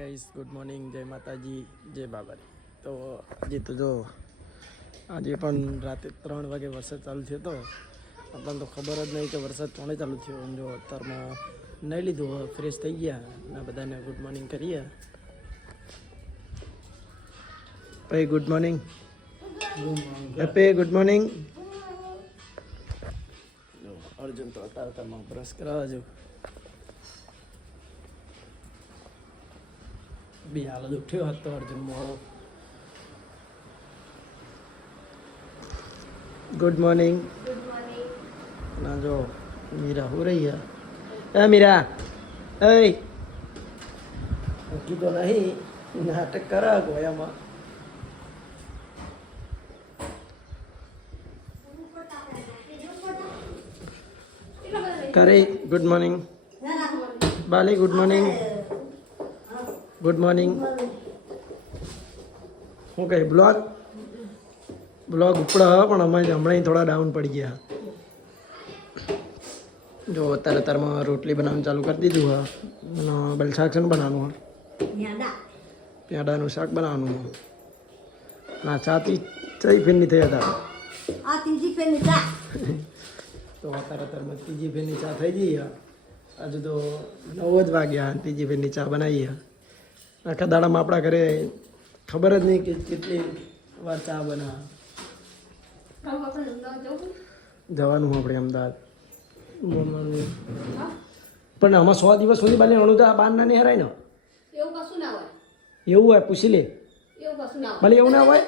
Guys good morning જય માતાજી જય બાબારી તો આજે તો જો, આજે પણ રાતે ત્રણ વાગે વરસાદ ચાલુ થયો હતો આપણને તો ખબર જ નહીં કે વરસાદ કોણે ચાલુ થયો. એમ જો, અત્યારમાં નહીં લીધું ફ્રેશ થઈ ગયા અને બધાને ગુડ મોર્નિંગ કરીએ. ભાઈ good morning happy good morning Arjun તો અત્યારે બ્રશ કરાવવા બિહાલ જ ઉઠ્યો હતો અર્જુન મોડો ગુડ મોર્નિંગ ના જો મીરા હો રહી હે મીરા એ કીધો નહીં નાટક કરા ગોયામાં કરે good morning Bali good morning good morning શું કહે બ્લોગ બ્લોગ ઉપડો પણ અમે હમણાં થોડા ડાઉન પડી ગયા. જો અત્યારે અત્યારમાં રોટલી બનાવવાનું ચાલુ કરી દીધું હા. અને બલ શાક છે ને બનાવવાનું હા. પ્યાડાનું શાક બનાવવાનું ના ચાતી ચઈ ફેરની થઈ હતા તો અત્યારે અત્યારમાં ત્રીજી ફેરની ચા થઈ ગઈ હજુ તો નવ જ વાગ્યા ત્રીજી ફેરની ચા બનાવી હા. આખા દાડામાં આપણા ઘરે ખબર જ નહીં કે કેટલી વાર ચા બના જવાનું આપણે અમદાવાદ. પણ આમાં સો દિવસ સુધી બને અણુ તો આ બાર ના નહીં હરાય ને? એવું કશું ના હોય. એવું હોય પૂછી લે. એવું કશું ના હોય. ભલે એવું ના હોય.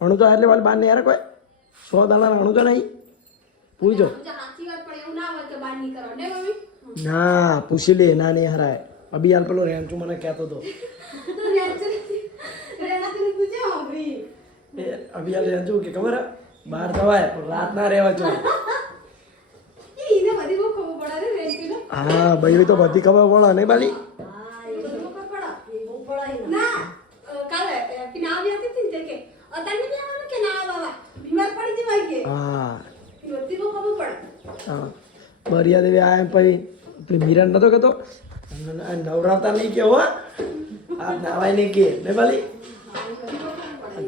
અણુ તો એટલે વાલે બાર નહીં હરે કોઈ? સો દાડા અણુ તો નહીં પૂછજો મમ્મી? ના પૂછી લે ના નહીં હરાય. અભી હાલ પેલો રેન્ચુ મને કહેતો હતો. અભી હાલ રેન્ચુ કે ખબર? બહાર જવાય પણ રાત ના રહેવા જોઈએ. રેન્ચીને હા ભાઈ તો બધી ખબર પડે નહીં બાલી? બરિયા દેવી આ પછી મીરા નતો કહેતો? નવરાતા નહીં કે હો આ નાવાય નહીં કે ને ભાલી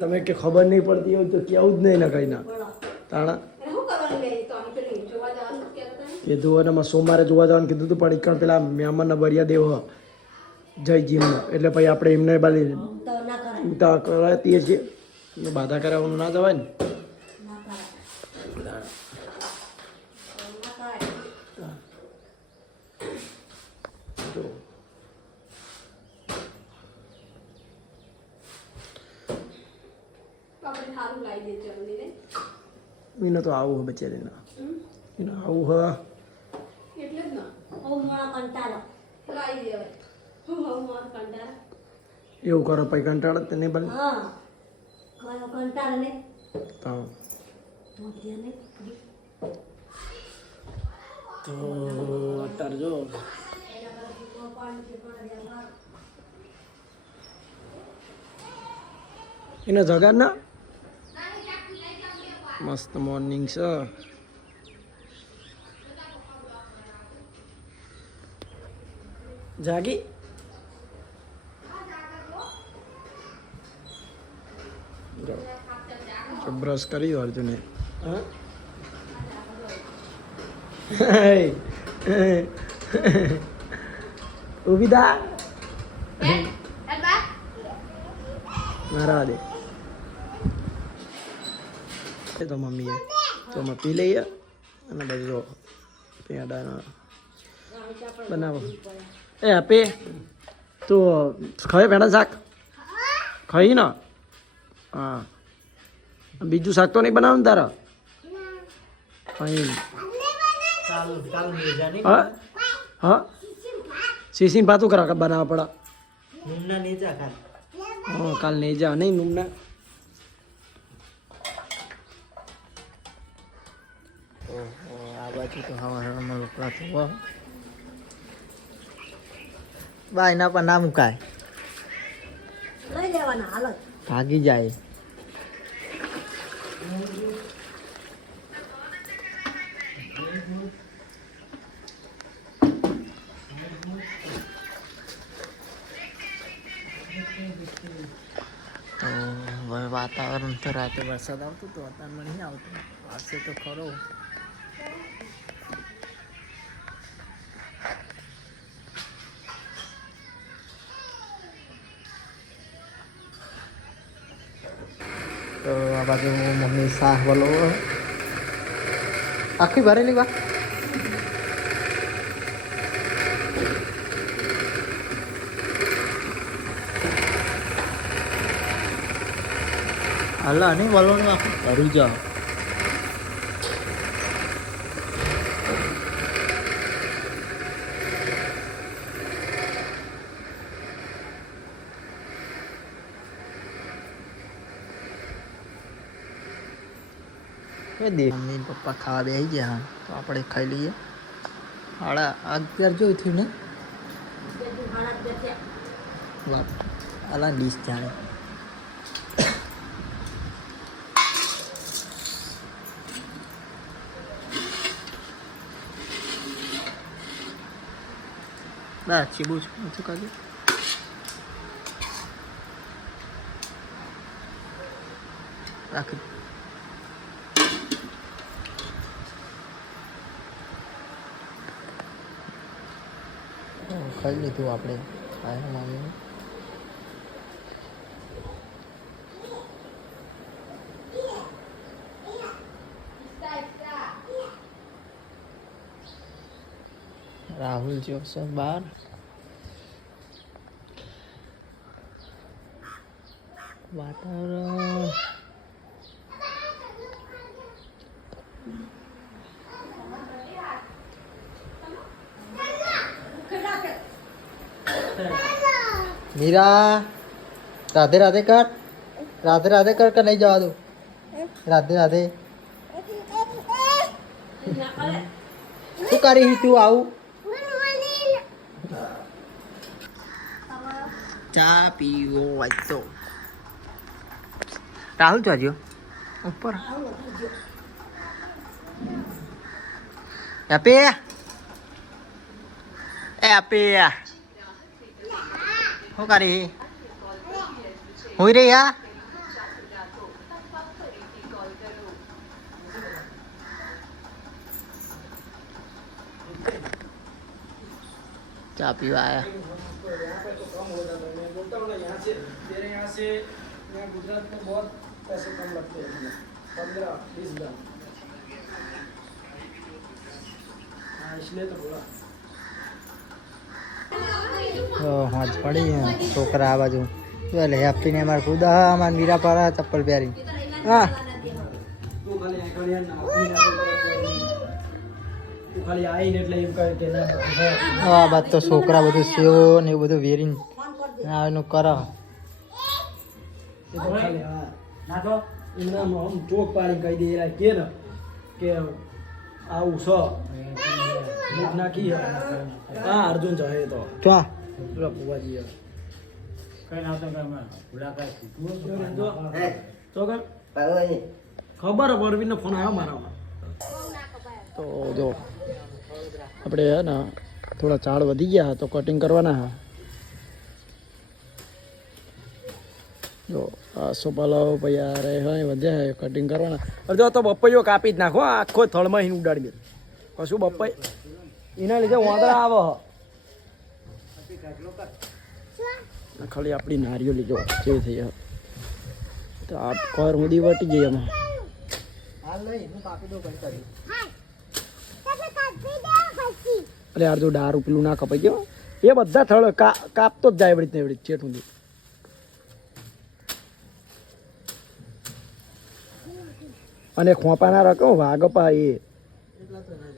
તમે કે ખબર નહીં પડતી હોય તો કેવું જ નહીં ને કઈ ના તાણા. કીધું અને માં સોમવારે જોવા જવાનું કીધું હતું પણ ઈકણ પેલા મહેમાનના બરિયા દેવ. જય જીમનો એટલે પછી આપણે એમને બાલી ઉતા કરાતીએ છીએ બાધા કરાવવાનું ના જવાય ના કરાય ના કરાય જો તો આપણે સારું લાવી દેજો અમને એને તો આવું હે બચારીને એને આવું હ એટલે જ ને. બહુ મોડા કંટાળો. લાવી દેવાય હું હું માર કંટાળા. એવું કરો પછી કંટાળે જ નહીં બને હા. કયો કંટાળો ને. તો મોઢિયા ને તો અત્યારે જો. એને જગાડ ના. મસ્ત મોર્નિંગ છે જાગી બ્રશ કર્યું અર્જુને ઊભી દા મારા દે એ તો મમ્મીએ. તો અમે પી લઈએ અને બધું જો પેડાનો બનાવો. એ આપે. તો ખાય પેડા શાક? ખાઈ ને? હા. બીજું શાક તો નહીં બનાવું ને તારા? ખાઈ હા? હા? સીસીને પાતું કરા બનાવવા પડે? કાલ નહીં જા નહીં નુમના. બાજુ તો હવા હવામાં લોકડા થવા બા એના પર ના મુકાય. લઈ લેવાના હાલત ભાગી જાય. વાતાવરણ તો રાતે વરસાદ આવતો તો અત્યારે નહીં આવતું. આવશે તો ખરો. તો આ બાજુ મમ્મી શાક વલો આખી ભરેલી વા હાલા નહીં વલોનું આખું ભરું જાઓ એ દે. મમ્મી પપ્પા ખાવા બેસી ગયા હા, તો આપણે ખાઈ લઈએ. હાડા અગિયાર જોઈ થયું ને? વાત આલા ડીશ જાણે. ના, ચીબુ છું. શું કાજુ રાખી ખાઈ લીધું આપણે. રાહુલ જોશો બાર. વાતાવરણ. મીરા, રાધે રાધે કર. રાધે રાધે કર કે નહીં જવા દો? રાધે રાધે. શું કરી તું આવું? ચા પીવો વાંચતો રાહુલ ચાજો ઉપર. આપે. એ આપે. શું કરી હોઈ રહી હા ચા પીવા આયા बोलता हूँ ना यहाँ से तेरे यहाँ से यहाँ गुजरात में बहुत पैसे कम लगते हैं पंद्रह बीस ग्राम हाँ इसलिए तो बोला તો હોજ પડી છોકરા આ બાજુ એટલે હેપીને અમારે ખુદા અમારે મીરા પર ચપ્પલ પહેરી હા હા. બાદ તો છોકરા બધું સેવો ને એવું બધું વેરીને આનું કરો એ તો ખાલી હા ના તો એમના ચોક પાડી કહી દે એલા કે ને કે આવું છો નાખી હે. અર્જુન તો તો આ પેલા ભુવાજી હે. જો, જો. કર. ખબર હે પરવીનનો ફોન આવ્યો મારા તો જો આપણે હે ને થોડા ચાળ વધી ગયા તો કટિંગ કરવાના હા. જો આ સોપાલાઓ ભાઈ આ રે હા વધ્યા હે કટિંગ કરવાના. હવે જો તો બપૈયો કાપી જ નાખો આખો થળમાં હિન ઉડાડી દે. કશું બપઈ એના લીધે વાંદરા આવે હ. ખાલી આપણી નારીઓ લીધો. કેવી થઈ હે. તો આપ કર સુધી વટી જઈએ એમાં અરે યાર જો ડાર ઉપલું ના કપાઈ ગયો. એ બધા થળ કાપતો જ જાય એવડી ને એવડી ચેટ સુધી. અને ખોપાના રકમ રકો વાગપા એ.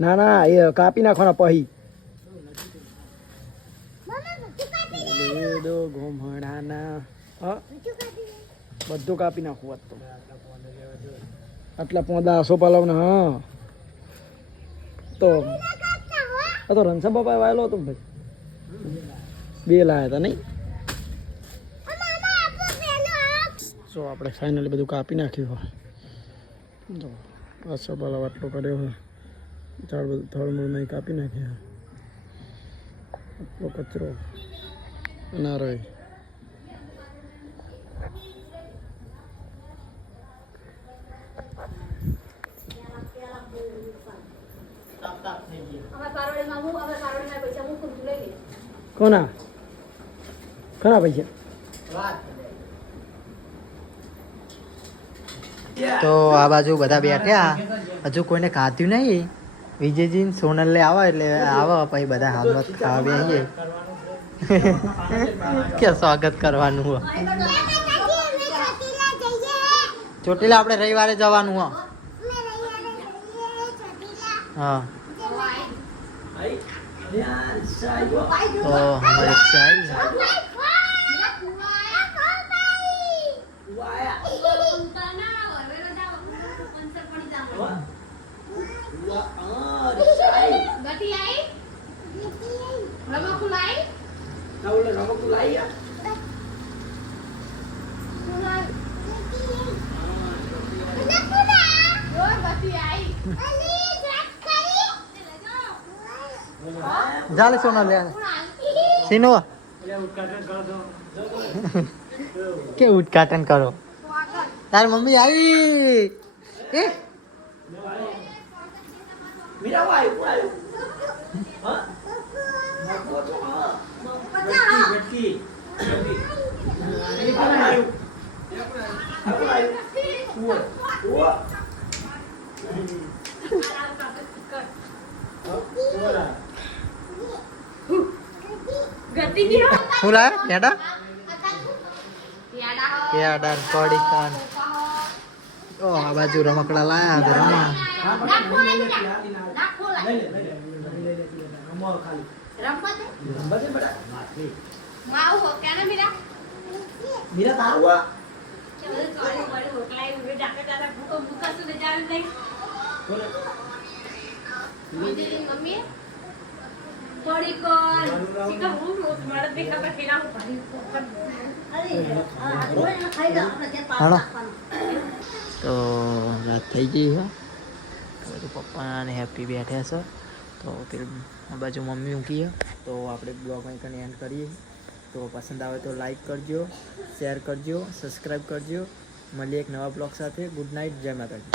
ના ના એ કાપી નાખવાના પહી. લેડો બધું કાપી નાખું વાત તો આટલા પોંદા આસો પાલવને હા તો આ તો રણછા બાપા વાયેલો હતો ભાઈ બે લાયા હતા નહીં જો આપણે ફાઇનલી બધું કાપી નાખ્યું હોય જો આસો પાલવ આટલો કર્યો હોય ઝાડ બધું થળમૂળ નહીં કાપી નાખ્યા આટલો કચરો અનારોય કોના ઘણા પૈસા તો આ બાજુ બધા બેઠ્યા? હજુ કોઈને ખાધ્યું નહીં? વિજયજી ને સોનલ આવે એટલે આવા પછી બધા હાલત ખાવા બેસીએ કે સ્વાગત કરવાનું હોય ચોટીલા આપણે રવિવારે જવાનું હો. હા. તો હમારે રિક્ષા આવી આઈ રમકડું આઈ ગતિ આઈ ચાલે સોનલ લે. સીનો. કે ઉદઘાટન કરો? તારી મમ્મી આવી. એ. ગતિ શું લાવે પેડા? પેડા કોડી કાન ઓ, આ બાજુ રમકડા લાયા તો રમા મમ્મી થોડી હાલો. નાખવાનું. તો રાત થઈ ગઈ છે તો બધું પપ્પા અને હેપી બેઠા છે. તો પેલું આ બાજુ મમ્મી ઊંઘી છે તો આપણે બ્લોગ અહીં કને એન્ડ કરીએ. તો પસંદ આવે તો લાઈક કરજો શેર કરજો સબસ્ક્રાઈબ કરજો. મળીએ એક નવા બ્લોગ સાથે. ગુડ નાઇટ જય માતાજી.